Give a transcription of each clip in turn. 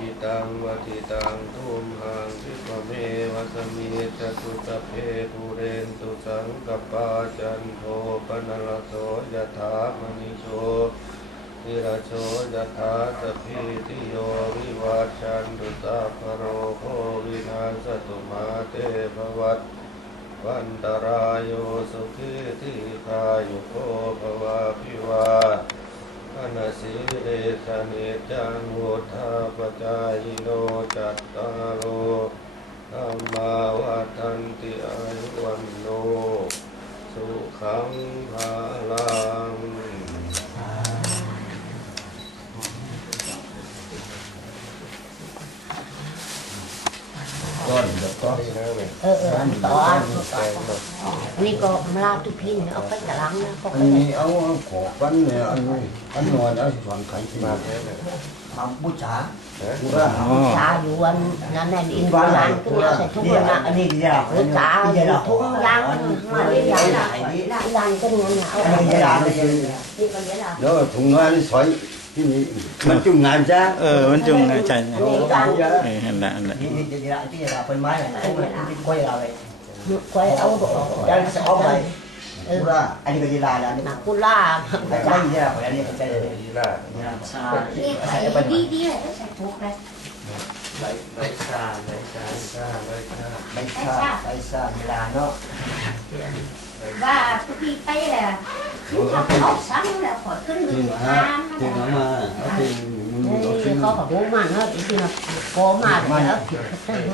จิตังวทิตังทุมหังคิปะเมวสมิจตุสเพปุเรนตุสังกปาจันโทปนรสโสยถามณิโชติระโชยถาสพพิติโยวิวัชชันตุสัพโรโควินาสตุมาเตภวัตวันตรายโยสุขีทีคายุโกภวะพิวาอนาสีเรสเน จังวุธาปจายโนจัตตารโรธรรมาวัฏันติอายุวันโน สุขังภา ก้อนแล้วก็ นี่นะเนี่ย เออเออต่ออัน แกงแบบ อันนี้ก็มาลาทุกพินเอาไปกระลังนะเขา อั ก็ น จะ นี้เอาขอปั้นเนี่ยอันนี้อันนอนเอาสอนไข่ที่ มา มา แค่ไหน ทำบูชา ฮะ บูชา ชาอยู่วันนั้นในอินโบราณก็เนี่ยใส่ทุกวันนะ อันนี้จะ หรือชาอยู่ทุ่งยางมาเรียนยางยางก็เนี่ยเอา อันนี้จะได้ไม่ใช่ นี่ก็เนี่ยละ แล้วถุงน้อยนี่สอยที่นี่มันจุ่มงานจ้า เออมันจุงไงใช่ อันนี้ยาง เออนั่นแหละนั่นแหละ นี่นี่จะได้ที่จะได้เป็นไม้อะไรที่ก้อยเราเลย คอยเอา ยังจะเอาไป เออ กูว่าอันนี้ก็จะได้แล้วนี่ หนักกุล่า ไม่ใช่จะได้อันนี้ก็จะ เอ ได้ อยีราฟ ชา นี่ใส่ mình chung ngàn cha ờ mình chung ngàn cha hình là hình là quay lại quay đâu đang sẽ ôm lại Pula, ani kerja lah lah. Nak pula. Kalau ini lah, kalau ini kerja lah. Ini saya di dia tu saya bukan. Baik, baik sah, baik sah, sah, baik sah, baik sah, baik sah, Milano. Wah, pergi payah có cả bố mà nó thì là có mà nữa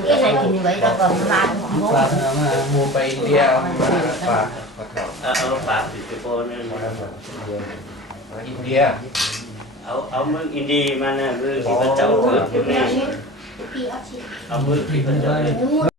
cái này thì vậy là còn mà bố mua bay đi à ông bà thì cái cô nên India ông ông India mà là vừa thì bắt cháu cửa ông vừa thì bắt cháu